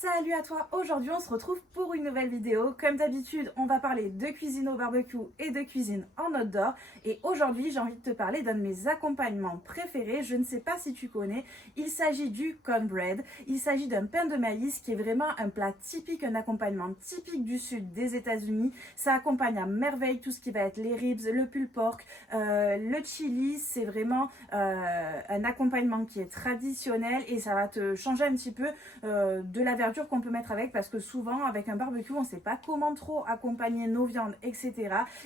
Salut à toi, aujourd'hui on se retrouve pour une nouvelle vidéo. Comme d'habitude, on va parler de cuisine au barbecue et de cuisine en outdoor. Et aujourd'hui, j'ai envie de te parler d'un de mes accompagnements préférés. Je ne sais pas si tu connais, il s'agit du cornbread. Il s'agit d'un pain de maïs qui est vraiment un plat typique, un accompagnement typique du sud des États-Unis. Ça accompagne à merveille tout ce qui va être les ribs, le pulled pork, le chili. C'est vraiment un accompagnement qui est traditionnel et ça va te changer un petit peu de la verdure qu'on peut mettre avec, parce que souvent avec un barbecue on ne sait pas comment trop accompagner nos viandes, etc.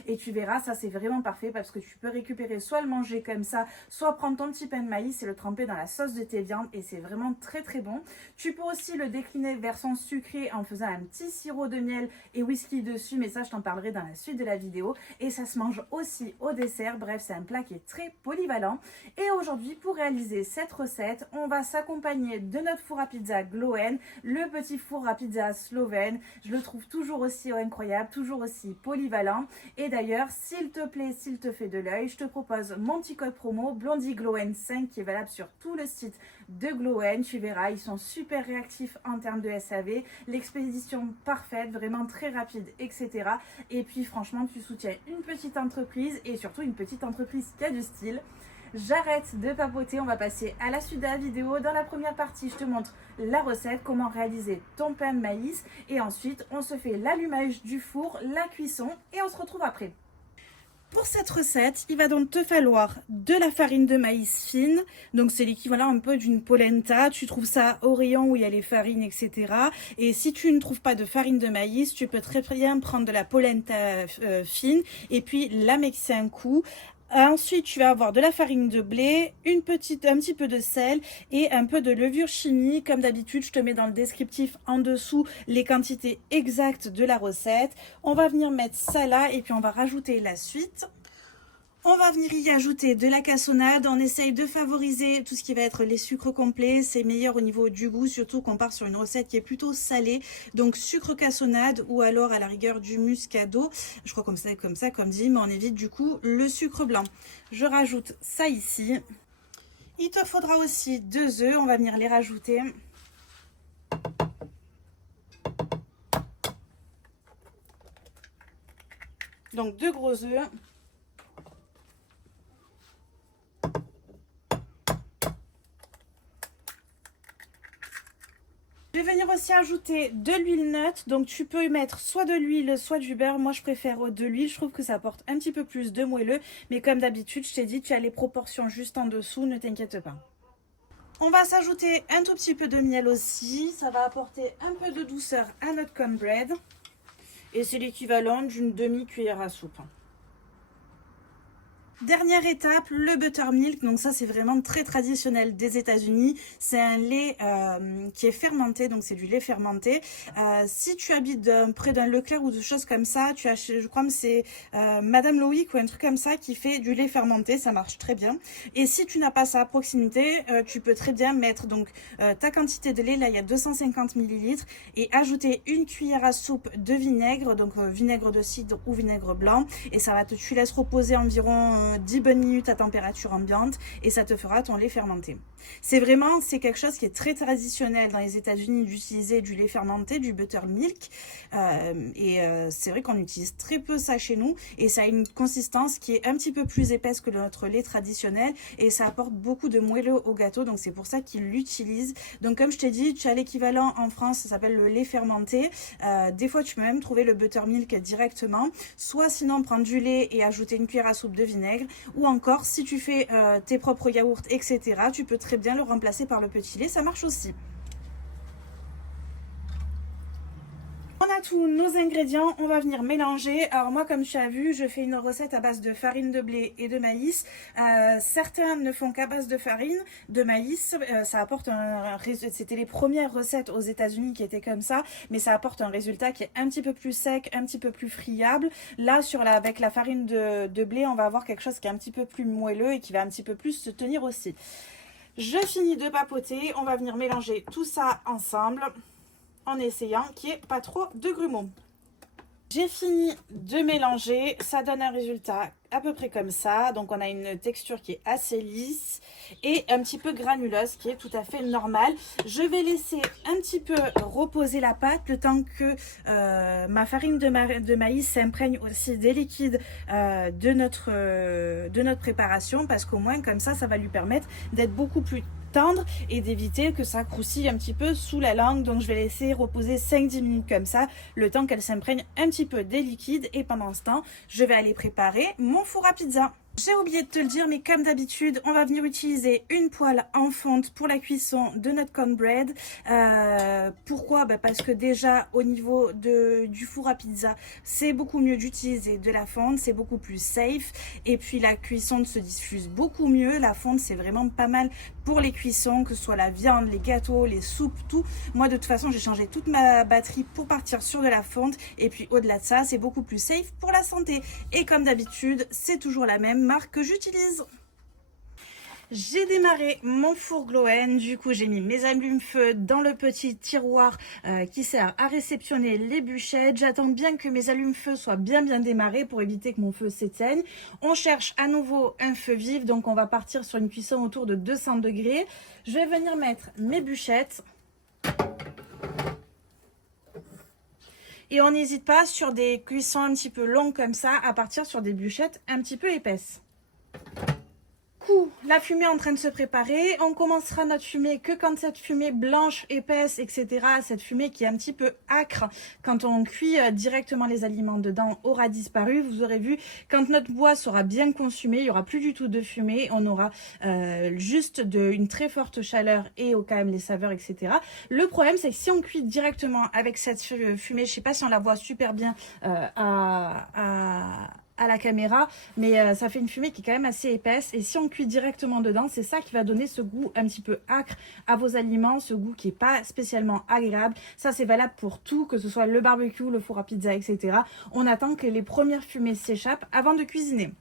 Et tu verras, ça c'est vraiment parfait parce que tu peux récupérer, soit le manger comme ça, soit prendre ton petit pain de maïs et le tremper dans la sauce de tes viandes, et c'est vraiment très très bon. Tu peux aussi le décliner version sucrée en faisant un petit sirop de miel et whisky dessus, mais ça je t'en parlerai dans la suite de la vidéo. Et ça se mange aussi au dessert. Bref, c'est un plat qui est très polyvalent. Et aujourd'hui, pour réaliser cette recette, on va s'accompagner de notre four à pizza Glowen, le petit four à pizza slovène. Je le trouve toujours aussi incroyable, toujours aussi polyvalent. Et d'ailleurs, s'il te plaît, s'il te fait de l'œil, je te propose mon petit code promo Blondie Glowen 5 qui est valable sur tout le site de Glowen. Tu verras, ils sont super réactifs en termes de SAV, l'expédition parfaite, vraiment très rapide, etc. Et puis franchement, tu soutiens une petite entreprise, et surtout une petite entreprise qui a du style. J'arrête de papoter, on va passer à la suite de la vidéo. Dans la première partie, je te montre la recette, comment réaliser ton pain de maïs, et ensuite on se fait l'allumage du four, la cuisson, et on se retrouve après. Pour cette recette, il va donc te falloir de la farine de maïs fine, donc c'est l'équivalent un peu d'une polenta. Tu trouves ça au rayon où il y a les farines, etc. Et si tu ne trouves pas de farine de maïs, tu peux très bien prendre de la polenta fine et puis la mixer un coup. Ensuite, tu vas avoir de la farine de blé, un petit peu de sel et un peu de levure chimique. Comme d'habitude, je te mets dans le descriptif en dessous les quantités exactes de la recette. On va venir mettre ça là et puis on va rajouter la suite. On va venir y ajouter de la cassonade. On essaye de favoriser tout ce qui va être les sucres complets. C'est meilleur au niveau du goût, surtout qu'on part sur une recette qui est plutôt salée. Donc sucre cassonade ou alors à la rigueur du muscado. Je crois comme ça, comme dit, mais on évite du coup le sucre blanc. Je rajoute ça ici. Il te faudra aussi 2 œufs. On va venir les rajouter. Donc 2 gros œufs. Je vais venir aussi ajouter de l'huile neutre, donc tu peux mettre soit de l'huile, soit du beurre. Moi, je préfère de l'huile, je trouve que ça apporte un petit peu plus de moelleux. Mais comme d'habitude, je t'ai dit, tu as les proportions juste en dessous, ne t'inquiète pas. On va s'ajouter un tout petit peu de miel aussi, ça va apporter un peu de douceur à notre cornbread. Et c'est l'équivalent d'une demi-cuillère à soupe. Dernière étape, le buttermilk. Donc ça, c'est vraiment très traditionnel des États-Unis. C'est un lait qui est fermenté, donc c'est du lait fermenté. Si tu habites près d'un Leclerc ou de choses comme ça, tu as, je crois que c'est Madame Loïc ou un truc comme ça qui fait du lait fermenté, ça marche très bien. Et si tu n'as pas ça à proximité, tu peux très bien mettre donc ta quantité de lait, là il y a 250 ml, et ajouter une cuillère à soupe de vinaigre, donc vinaigre de cidre ou vinaigre blanc, et ça va tu laisses reposer environ 10 bonnes minutes à température ambiante et ça te fera ton lait fermenté. C'est quelque chose qui est très traditionnel dans les États-Unis d'utiliser du lait fermenté, du buttermilk. C'est vrai qu'on utilise très peu ça chez nous et ça a une consistance qui est un petit peu plus épaisse que notre lait traditionnel et ça apporte beaucoup de moelleux au gâteau, donc c'est pour ça qu'ils l'utilisent. Donc comme je t'ai dit, tu as l'équivalent en France, ça s'appelle le lait fermenté. Des fois tu peux même trouver le buttermilk directement, soit sinon prendre du lait et ajouter une cuillère à soupe de vinaigre, ou encore si tu fais tes propres yaourts, etc., tu peux très bien le remplacer par le petit lait, ça marche aussi. On a tous nos ingrédients, on va venir mélanger. Alors moi, comme tu as vu, je fais une recette à base de farine de blé et de maïs. Certains ne font qu'à base de farine de maïs. Ça apporte c'était les premières recettes aux États-Unis qui étaient comme ça, mais ça apporte un résultat qui est un petit peu plus sec, un petit peu plus friable. Là, avec la farine de blé, on va avoir quelque chose qui est un petit peu plus moelleux et qui va un petit peu plus se tenir aussi. Je finis de papoter, on va venir mélanger tout ça ensemble en essayant qu'il n'y ait pas trop de grumeaux. J'ai fini de mélanger, ça donne un résultat à peu près comme ça. Donc on a une texture qui est assez lisse et un petit peu granuleuse, qui est tout à fait normale. Je vais laisser un petit peu reposer la pâte le temps que ma farine de maïs s'imprègne aussi des liquides de notre préparation, parce qu'au moins comme ça va lui permettre d'être beaucoup plus tendre et d'éviter que ça croustille un petit peu sous la langue. Donc je vais laisser reposer 5-10 minutes comme ça, le temps qu'elle s'imprègne un petit peu des liquides, et pendant ce temps je vais aller préparer mon four à pizza. J'ai oublié de te le dire, mais comme d'habitude, on va venir utiliser une poêle en fonte pour la cuisson de notre cornbread. Pourquoi? Parce que déjà, au niveau du four à pizza, c'est beaucoup mieux d'utiliser de la fonte, c'est beaucoup plus safe. Et puis la cuisson se diffuse beaucoup mieux. La fonte, c'est vraiment pas mal pour les cuissons, que ce soit la viande, les gâteaux, les soupes, tout. Moi, de toute façon, j'ai changé toute ma batterie pour partir sur de la fonte. Et puis au-delà de ça, c'est beaucoup plus safe pour la santé. Et comme d'habitude, c'est toujours la même marque que j'utilise. J'ai démarré mon four Glowen, du coup j'ai mis mes allumes-feu dans le petit tiroir qui sert à réceptionner les bûchettes. J'attends bien que mes allumes-feu soient bien démarrés pour éviter que mon feu s'éteigne. On cherche à nouveau un feu vif, donc on va partir sur une cuisson autour de 200 degrés. Je vais venir mettre mes bûchettes. Et on n'hésite pas sur des cuissons un petit peu longues comme ça à partir sur des bûchettes un petit peu épaisses. La fumée est en train de se préparer. On commencera notre fumée que quand cette fumée blanche, épaisse, etc., cette fumée qui est un petit peu âcre, quand on cuit directement les aliments dedans, aura disparu. Vous aurez vu, quand notre bois sera bien consumé, il n'y aura plus du tout de fumée. On aura juste une très forte chaleur et quand même les saveurs, etc. Le problème, c'est que si on cuit directement avec cette fumée, je ne sais pas si on la voit super bien à la caméra, mais ça fait une fumée qui est quand même assez épaisse, et si on cuit directement dedans, c'est ça qui va donner ce goût un petit peu âcre à vos aliments, ce goût qui est pas spécialement agréable. Ça, c'est valable pour tout, que ce soit le barbecue, le four à pizza, etc. On attend que les premières fumées s'échappent avant de cuisiner.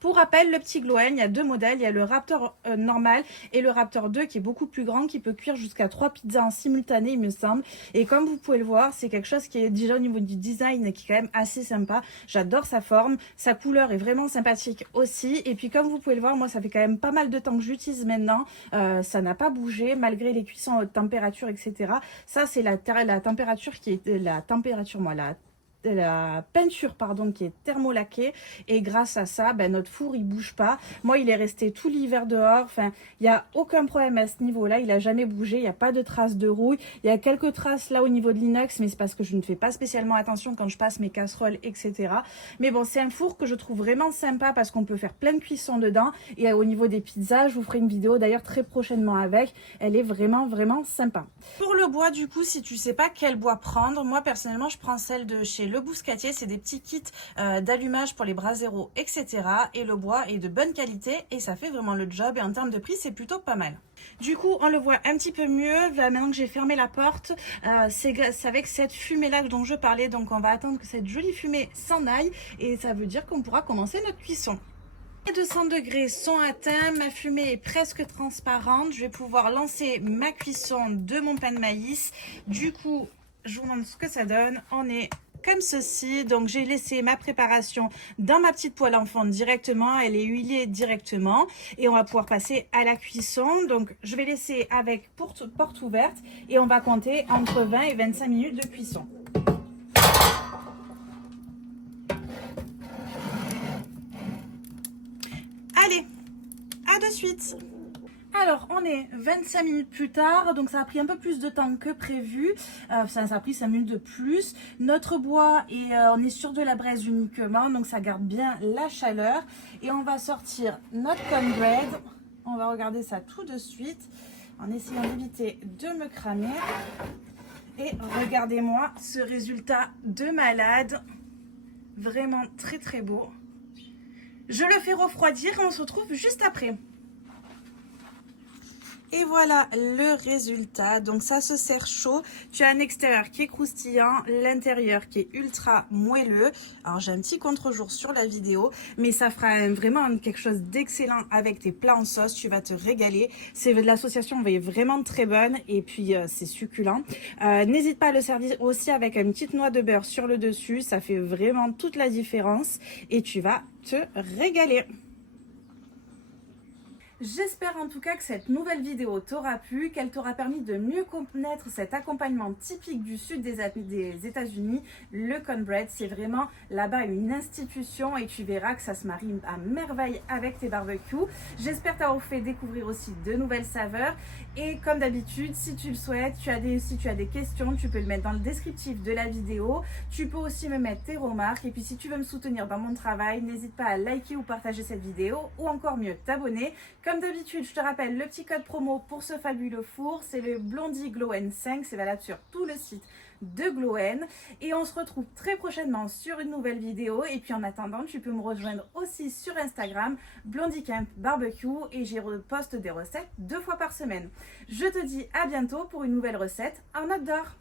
Pour rappel, le petit Glowen, il y a deux modèles. Il y a le Raptor normal et le Raptor 2 qui est beaucoup plus grand, qui peut cuire jusqu'à 3 pizzas en simultané, il me semble. Et comme vous pouvez le voir, c'est quelque chose qui est déjà au niveau du design qui est quand même assez sympa. J'adore sa forme, sa couleur est vraiment sympathique aussi. Et puis comme vous pouvez le voir, moi ça fait quand même pas mal de temps que j'utilise maintenant. Ça n'a pas bougé malgré les cuissons à haute température, etc. Ça c'est la température qui est la peinture pardon, qui est thermolaquée, et grâce à ça notre four il bouge pas. Moi il est resté tout l'hiver dehors, enfin il n'y a aucun problème à ce niveau là, il a jamais bougé, il n'y a pas de traces de rouille. Il y a quelques traces là au niveau de l'inox, mais c'est parce que je ne fais pas spécialement attention quand je passe mes casseroles, etc. Mais bon, c'est un four que je trouve vraiment sympa parce qu'on peut faire plein de cuissons dedans. Et au niveau des pizzas, je vous ferai une vidéo d'ailleurs très prochainement avec, elle est vraiment sympa. Pour le bois, du coup, si tu sais pas quel bois prendre, moi personnellement je prends celle de chez Le Bouscatier. C'est des petits kits d'allumage pour les braseros, etc. Et le bois est de bonne qualité et ça fait vraiment le job, et en termes de prix c'est plutôt pas mal. Du coup on le voit un petit peu mieux là, maintenant que j'ai fermé la porte. C'est avec cette fumée là dont je parlais, donc on va attendre que cette jolie fumée s'en aille, et ça veut dire qu'on pourra commencer notre cuisson. Les 200 degrés sont atteints, ma fumée est presque transparente, je vais pouvoir lancer ma cuisson de mon pain de maïs. Du coup je vous montre ce que ça donne. On est comme ceci, donc j'ai laissé ma préparation dans ma petite poêle en fonte directement, elle est huilée directement, et on va pouvoir passer à la cuisson. Donc je vais laisser avec porte ouverte et on va compter entre 20 et 25 minutes de cuisson. Allez, à de suite. Alors, on est 25 minutes plus tard, donc ça a pris un peu plus de temps que prévu. Ça a pris 5 minutes de plus. Notre bois, on est sur de la braise uniquement, donc ça garde bien la chaleur. Et on va sortir notre cornbread. On va regarder ça tout de suite, en essayant d'éviter de me cramer. Et regardez-moi ce résultat de malade. Vraiment très beau. Je le fais refroidir et on se retrouve juste après. Et voilà le résultat. Donc ça se sert chaud. Tu as un extérieur qui est croustillant, l'intérieur qui est ultra moelleux. Alors j'ai un petit contre-jour sur la vidéo, mais ça fera vraiment quelque chose d'excellent avec tes plats en sauce. Tu vas te régaler. C'est de l'association est vraiment très bonne et puis c'est succulent. N'hésite pas à le servir aussi avec une petite noix de beurre sur le dessus. Ça fait vraiment toute la différence et tu vas te régaler. J'espère en tout cas que cette nouvelle vidéo t'aura plu, qu'elle t'aura permis de mieux connaître cet accompagnement typique du sud des États-Unis, le cornbread. C'est vraiment là-bas une institution et tu verras que ça se marie à merveille avec tes barbecues. J'espère t'avoir fait découvrir aussi de nouvelles saveurs et comme d'habitude, si tu le souhaites, si tu as des questions, tu peux le mettre dans le descriptif de la vidéo. Tu peux aussi me mettre tes remarques et puis si tu veux me soutenir dans mon travail, n'hésite pas à liker ou partager cette vidéo ou encore mieux t'abonner. Comme d'habitude, je te rappelle le petit code promo pour ce fabuleux four, c'est le Blondie Glowen 5, c'est valable sur tout le site de Glowen. Et on se retrouve très prochainement sur une nouvelle vidéo. Et puis en attendant, tu peux me rejoindre aussi sur Instagram, Blondie Camp Barbecue, et j'y reposte des recettes 2 fois par semaine. Je te dis à bientôt pour une nouvelle recette en outdoor.